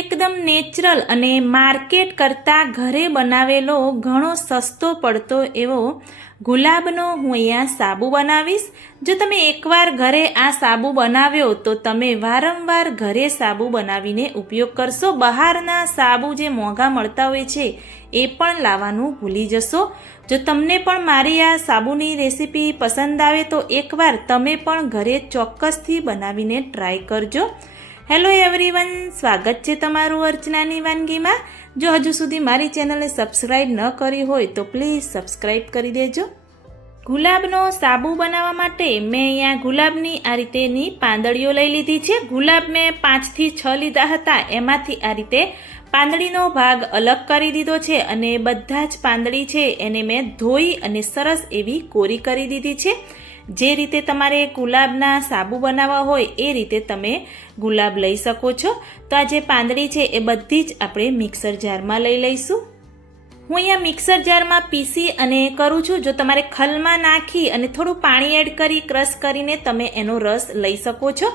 એકદમ નેચરલ અને માર્કેટ કરતાં ઘરે બનાવેલો ઘણો સસ્તો પડતો એવો ગુલાબનો હું અહીંયા સાબુ બનાવીશ. જો તમે એકવાર ઘરે આ સાબુ બનાવ્યો તો તમે વારંવાર ઘરે સાબુ બનાવીને ઉપયોગ કરશો. બહારના સાબુ જે મોંઘા મળતા હોય છે એ પણ લાવવાનું ભૂલી જશો. જો તમને પણ મારી આ સાબુની રેસીપી પસંદ આવે તો એકવાર તમે પણ ઘરે ચોક્કસથી બનાવીને ટ્રાય કરજો. હેલો એવરીવન, સ્વાગત છે તમારું અર્ચનાની વાનગીમાં. જો હજુ સુધી મારી ચેનલને સબસ્ક્રાઈબ ન કરી હોય તો પ્લીઝ સબસ્ક્રાઈબ કરી દેજો. ગુલાબનો સાબુ બનાવવા માટે મેં અહીંયા ગુલાબની આ રીતેની પાંદડીઓ લઈ લીધી છે. ગુલાબ મેં 5 થી 6 લીધા હતા, એમાંથી આ રીતે પાંદડીનો ભાગ અલગ કરી દીધો છે અને બધા જ પાંદડી છે એને મેં ધોઈ અને સરસ એવી કોરી કરી દીધી છે. જે રીતે તમારે ગુલાબના સાબુ બનાવવા હોય એ રીતે તમે ગુલાબ લઈ શકો છો. તો આ જે પાંદડી છે એ બધી જ આપણે મિક્સર જારમાં લઈ લઈશું. હું અહીંયા મિક્સર જારમાં પીસી અને કરું છું. જો તમારે ખલમાં નાખી અને થોડું પાણી એડ કરી ક્રશ કરીને તમે એનો રસ લઈ શકો છો.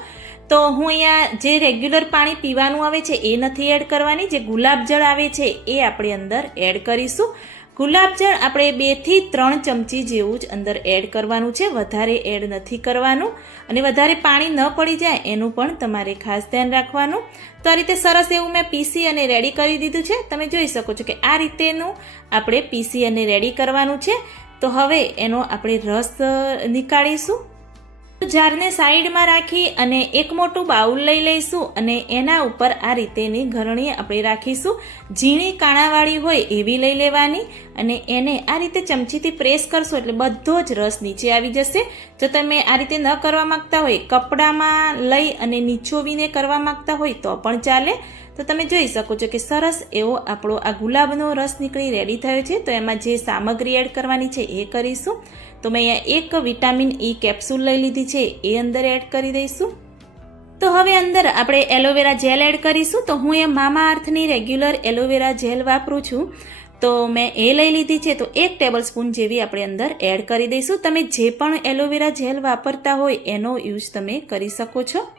તો હું અહીંયા જે રેગ્યુલર પાણી પીવાનું આવે છે એ નથી એડ કરવાની, જે ગુલાબજળ આવે છે એ આપણે અંદર એડ કરીશું. ગુલાબજળ આપણે 2 થી 3 ચમચી જેવું જ અંદર એડ કરવાનું છે, વધારે એડ નથી કરવાનું. અને વધારે પાણી ન પડી જાય એનું પણ તમારે ખાસ ધ્યાન રાખવાનું. તો આ રીતે સરસ એવું મેં પીસી અને રેડી કરી દીધું છે. તમે જોઈ શકો છો કે આ રીતેનું આપણે પીસી અને રેડી કરવાનું છે. તો હવે એનો આપણે રસ નીકાળીશું. જારને સાઈડમાં રાખી અને એક મોટું બાઉલ લઈ લઈશું અને એના ઉપર આ રીતેની ગરણી આપણે રાખીશું. ઝીણી કાણાવાળી હોય એવી લઈ લેવાની અને એને આ રીતે ચમચીથી પ્રેસ કરશો એટલે બધો જ રસ નીચે આવી જશે. જો તમે આ રીતે ન કરવા માંગતા હોય, કપડામાં લઈ અને નીચોવીને કરવા માંગતા હોય તો પણ ચાલે. તો તમે જોઈ શકો છો કે સરસ એવો આપણો આ ગુલાબનો રસ નીકળી રેડી થયો છે. તો એમાં જે સામગ્રી એડ કરવાની છે એ કરીશું. તો મેં અહીંયા 1 વિટામિન E કેપ્સ્યુલ લઈ લીધી છે, એ અંદર એડ કરી દઈશું. તો હવે અંદર આપણે એલોવેરા જેલ એડ કરીશું. તો હું એ મામાઅર્થની રેગ્યુલર એલોવેરા જેલ વાપરું છું, તો મેં એ લઈ લીધી છે. તો 1 ટેબલ સ્પૂન જેવી આપણે અંદર એડ કરી દઈશું. તમે જે પણ એલોવેરા જેલ વાપરતા હોય એનો યુઝ તમે કરી શકો છો.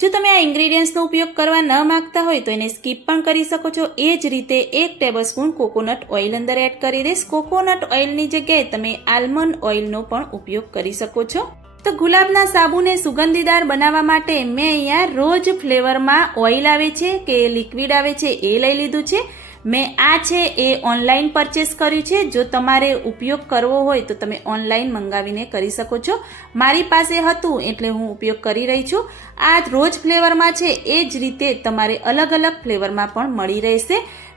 જો તમે આ ઇન્ગ્રીડિયન્ટ્સનો ઉપયોગ કરવા ન માગતા હોય તો એને સ્કીપ પણ કરી શકો છો. એ જ રીતે 1 ટેબલ સ્પૂન કોકોનટ ઓઇલ અંદર એડ કરી દઈશ. કોકોનટ ઓઇલની જગ્યાએ તમે આલ્મંડ ઓઇલનો પણ ઉપયોગ કરી શકો છો. તો ગુલાબના સાબુને સુગંધીદાર બનાવવા માટે મેં અહીંયા રોજ ફ્લેવરમાં ઓઇલ આવે છે કે લિક્વિડ આવે છે એ લઈ લીધું છે. મેં આ છે એ ઓનલાઈન પરચેસ કર્યું છે. જો તમારે ઉપયોગ કરવો હોય તો તમે ઓનલાઈન મંગાવીને કરી શકો છો. મારી પાસે હતું એટલે હું ઉપયોગ કરી રહી છું. આ રોજ ફ્લેવરમાં છે, એ જ રીતે તમારે અલગ અલગ ફ્લેવરમાં પણ મળી રહેશે.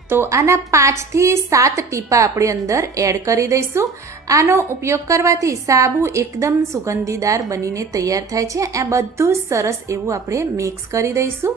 તો આના 5 થી 7 ટીપા આપણે અંદર એડ કરી દઈશું. આનો ઉપયોગ કરવાથી સાબુ એકદમ સુગંધીદાર બનીને તૈયાર થાય છે. આ બધું જ સરસ એવું આપણે મિક્સ કરી દઈશું.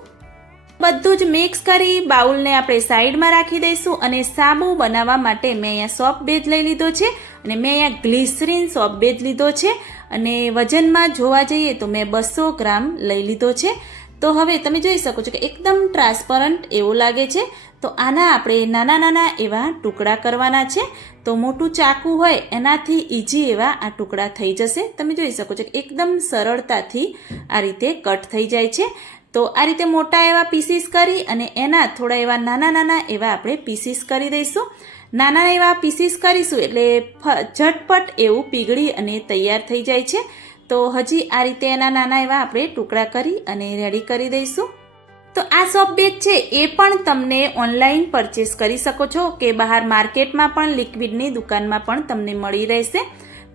બધું જ મિક્સ કરી બાઉલને આપણે સાઈડમાં રાખી દઈશું. અને સાબુ બનાવવા માટે મેં અહીંયા સોપ બેઝ લઈ લીધો છે અને મેં અહીંયા ગ્લિસરીન સોપ બેઝ લીધો છે. અને વજનમાં જોવા જઈએ તો મેં 200 ગ્રામ લઈ લીધો છે. તો હવે તમે જોઈ શકો છો કે એકદમ ટ્રાન્સપરન્ટ એવો લાગે છે. તો આના આપણે નાના નાના એવા ટુકડા કરવાના છે. તો મોટું ચાકુ હોય એનાથી ઇઝી એવા આ ટુકડા થઈ જશે. તમે જોઈ શકો છો કે એકદમ સરળતાથી આ રીતે કટ થઈ જાય છે. તો આ રીતે મોટા એવા પીસીસ કરી અને એના થોડા એવા નાના નાના એવા આપણે પીસીસ કરી દઈશું. નાના એવા પીસીસ કરીશું એટલે ઝટપટ એવું પીગળી અને તૈયાર થઈ જાય છે. તો હજી આ રીતે એના નાના એવા આપણે ટુકડા કરી અને રેડી કરી દઈશું. તો આ સોપ બેઝ છે એ પણ તમને ઓનલાઈન પરચેસ કરી શકો છો કે બહાર માર્કેટમાં પણ લિક્વિડની દુકાનમાં પણ તમને મળી રહેશે.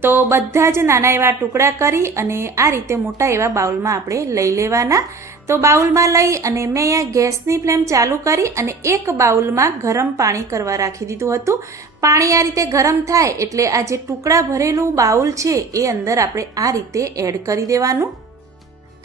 તો બધા જ નાના એવા ટુકડા કરી અને આ રીતે મોટા એવા બાઉલમાં આપણે લઈ લેવાના. તો બાઉલમાં લઈ અને મેં અહીંયા ગેસની ફ્લેમ ચાલુ કરી અને એક બાઉલમાં ગરમ પાણી કરવા રાખી દીધું હતું. પાણી આ રીતે ગરમ થાય એટલે આ જે ટુકડા ભરેલું બાઉલ છે એ અંદર આપણે આ રીતે એડ કરી દેવાનું.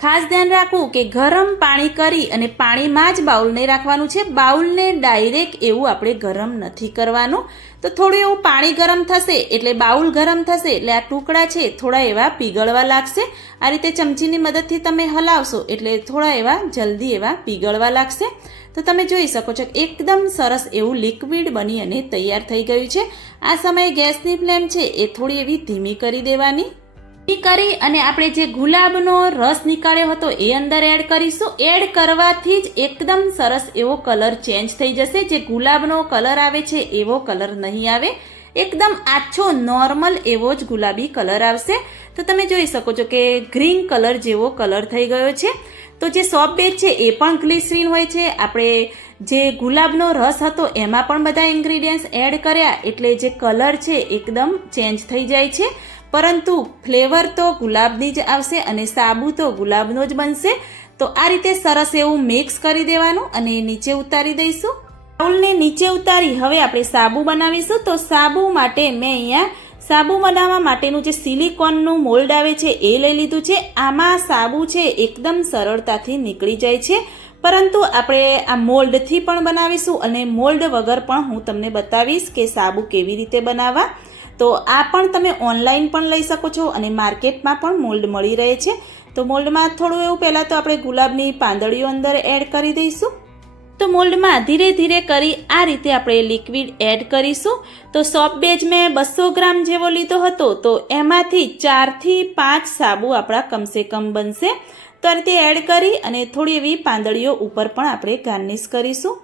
ખાસ ધ્યાન રાખવું કે ગરમ પાણી કરી અને પાણીમાં જ બાઉલને રાખવાનું છે. બાઉલને ડાયરેક્ટ એવું આપણે ગરમ નથી કરવાનું. તો થોડું એવું પાણી ગરમ થશે એટલે બાઉલ ગરમ થશે એટલે આ ટુકડા છે થોડા એવા પીગળવા લાગશે. આ રીતે ચમચીની મદદથી તમે હલાવશો એટલે થોડા એવા જલ્દી એવા પીગળવા લાગશે. તો તમે જોઈ શકો છો એકદમ સરસ એવું લિક્વિડ બની અને તૈયાર થઈ ગયું છે. આ સમયે ગેસની ફ્લેમ છે એ થોડી એવી ધીમી કરી દેવાની. કરી અને આપણે જે ગુલાબનો રસ નીકાળ્યો હતો એ અંદર એડ કરીશું. એડ કરવાથી જ એકદમ સરસ એવો કલર ચેન્જ થઈ જશે. જે ગુલાબનો કલર આવે છે એવો કલર નહીં આવે, એકદમ આછો નોર્મલ એવો જ ગુલાબી કલર આવશે. તો તમે જોઈ શકો છો કે ગ્રીન કલર જેવો કલર થઈ ગયો છે. તો જે સોપ બેઝ છે એ પણ ગ્લિસરીન હોય છે. આપણે જે ગુલાબનો રસ હતો એમાં પણ બધા ઇન્ગ્રીડિયન્ટ્સ એડ કર્યા એટલે જે કલર છે એકદમ ચેન્જ થઈ જાય છે, પરંતુ ફ્લેવર તો ગુલાબની જ આવશે અને સાબુ તો ગુલાબનો જ બનશે. તો આ રીતે સરસ એવું મિક્સ કરી દેવાનું અને નીચે ઉતારી દઈશું. બાઉલને નીચે ઉતારી હવે આપણે સાબુ બનાવીશું. તો સાબુ માટે મેં અહીંયા સાબુ બનાવવા માટેનું જે સિલિકોનનું મોલ્ડ આવે છે એ લઈ લીધું છે. આમાં સાબુ છે એકદમ સરળતાથી નીકળી જાય છે, પરંતુ આપણે આ મોલ્ડથી પણ બનાવીશું અને મોલ્ડ વગર પણ હું તમને બતાવીશ કે સાબુ કેવી રીતે બનાવવા. તો આ પણ તમે ઓનલાઈન પણ લઈ શકો છો અને માર્કેટમાં પણ મોલ્ડ મળી રહે છે. તો મોલ્ડમાં થોડું એવું પહેલાં તો આપણે ગુલાબની પાંદડીઓ અંદર એડ કરી દઈશું. તો મોલ્ડમાં ધીરે ધીરે કરી આ રીતે આપણે લિક્વિડ એડ કરીશું. તો સોપ બેઝ મેં 200 ગ્રામ જેવો લીધો હતો, તો એમાંથી 4 થી 5 સાબુ આપણા કમસે કમ બનશે. તો આ રીતે એડ કરી અને થોડી એવી પાંદડીઓ ઉપર પણ આપણે ગાર્નિશ કરીશું.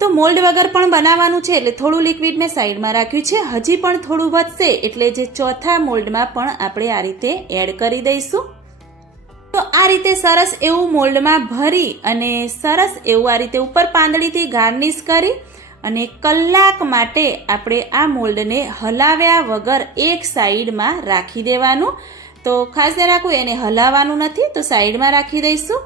તો મોલ્ડ વગર પણ બનાવવાનું છે એટલે થોડું લિક્વિડ મેં સાઈડમાં રાખ્યું છે. હજી પણ થોડું વધશે એટલે જે ચોથા મોલ્ડમાં પણ આપણે આ રીતે એડ કરી દઈશું. તો આ રીતે સરસ એવું મોલ્ડમાં ભરી અને સરસ એવું આ રીતે ઉપર પાંદડીથી ગાર્નિશ કરી અને કલાક માટે આપણે આ મોલ્ડને હલાવ્યા વગર એક સાઈડમાં રાખી દેવાનું. તો ખાસ ધ્યાન રાખવું, એને હલાવવાનું નથી, તો સાઈડમાં રાખી દઈશું.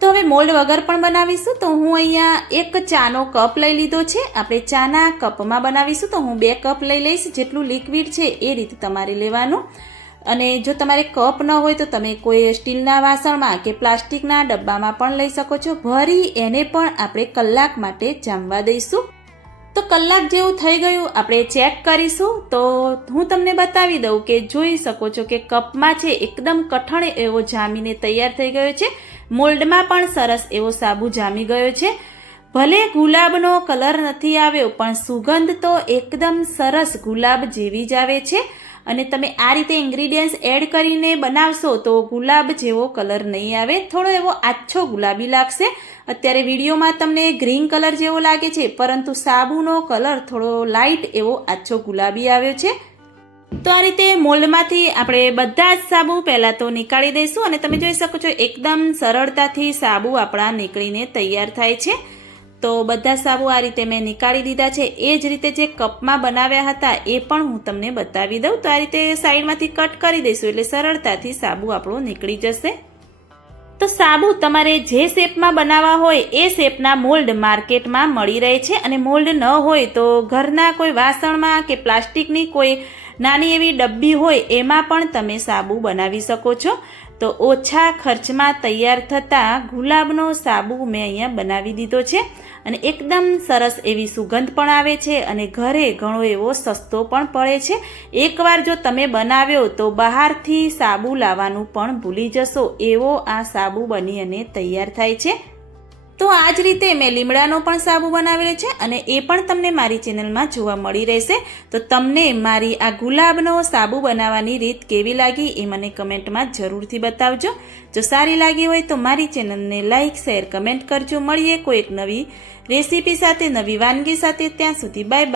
તો હવે મોલ્ડ વગર પણ બનાવીશું. તો હું અહીંયા એક ચાનો કપ લઈ લીધો છે. આપણે ચાના કપમાં બનાવીશું તો હું 2 કપ લઈ લઈશ. જેટલું લિક્વિડ છે એ રીતે તમારે લેવાનું. અને જો તમારે કપ ન હોય તો તમે કોઈ સ્ટીલના વાસણમાં કે પ્લાસ્ટિકના ડબ્બામાં પણ લઈ શકો છો. ભરી એને પણ આપણે કલાક માટે જામવા દઈશું. તો કલાક જેવું થઈ ગયું, આપણે ચેક કરીશું. તો હું તમને બતાવી દઉં કે જોઈ શકો છો કે કપમાં છે એકદમ કઠણ એવો જામીને તૈયાર થઈ ગયો છે. મોલ્ડમાં પણ સરસ એવો સાબુ જામી ગયો છે. ભલે ગુલાબનો કલર નથી આવ્યો પણ સુગંધ તો એકદમ સરસ ગુલાબ જેવી જ આવે છે. અને તમે આ રીતે ઇન્ગ્રીડિયન્ટ્સ એડ કરીને બનાવશો તો ગુલાબ જેવો કલર નહીં આવે, થોડો એવો આછો ગુલાબી લાગશે. અત્યારે વિડીયોમાં તમને ગ્રીન કલર જેવો લાગે છે, પરંતુ સાબુનો કલર થોડો લાઇટ એવો આછો ગુલાબી આવ્યો છે. તો આ રીતે મોલ્ડમાંથી આપણે બધા જ સાબુ પહેલાં તો નીકાળી દઈશું. અને તમે જોઈ શકો છો એકદમ સરળતાથી સાબુ આપણા નીકળીને તૈયાર થાય છે. તો બધા સાબુ આ રીતે મેં નીકાળી દીધા છે. એ જ રીતે જે કપમાં બનાવ્યા હતા એ પણ હું તમને બતાવી દઉં. તો આ રીતે સાઈડમાંથી કટ કરી દઈશું એટલે સરળતાથી સાબુ આપણો નીકળી જશે. તો સાબુ તમારે જે શેપમાં બનાવવા હોય એ શેપના મોલ્ડ માર્કેટમાં મળી રહે છે. અને મોલ્ડ ન હોય તો ઘરના કોઈ વાસણમાં કે પ્લાસ્ટિકની કોઈ નાની એવી ડબ્બી હોય એમાં પણ તમે સાબુ બનાવી શકો છો. તો ઓછા ખર્ચમાં તૈયાર થતા ગુલાબનો સાબુ મેં અહીંયા બનાવી દીધો છે. અને એકદમ સરસ એવી સુગંધ પણ આવે છે અને ઘરે ઘણો એવો સસ્તો પણ પડે છે. એકવાર જો તમે બનાવ્યો તો બહારથી સાબુ લાવવાનું પણ ભૂલી જશો એવો આ સાબુ બની અને તૈયાર થાય છે. તો આ જ રીતે મેં લીમડાનો પણ સાબુ બનાવેલો છે અને એ પણ તમને મારી ચેનલમાં જોવા મળી રહેશે. તો તમને મારી આ ગુલાબનો સાબુ બનાવવાની રીત કેવી લાગી એ મને કમેન્ટમાં જરૂરથી બતાવજો. જો સારી લાગી હોય તો મારી ચેનલને લાઇક, શેર, કમેન્ટ કરજો. મળીએ કોઈ એક નવી રેસીપી સાથે, નવી વાનગી સાથે. ત્યાં સુધી બાય બાય.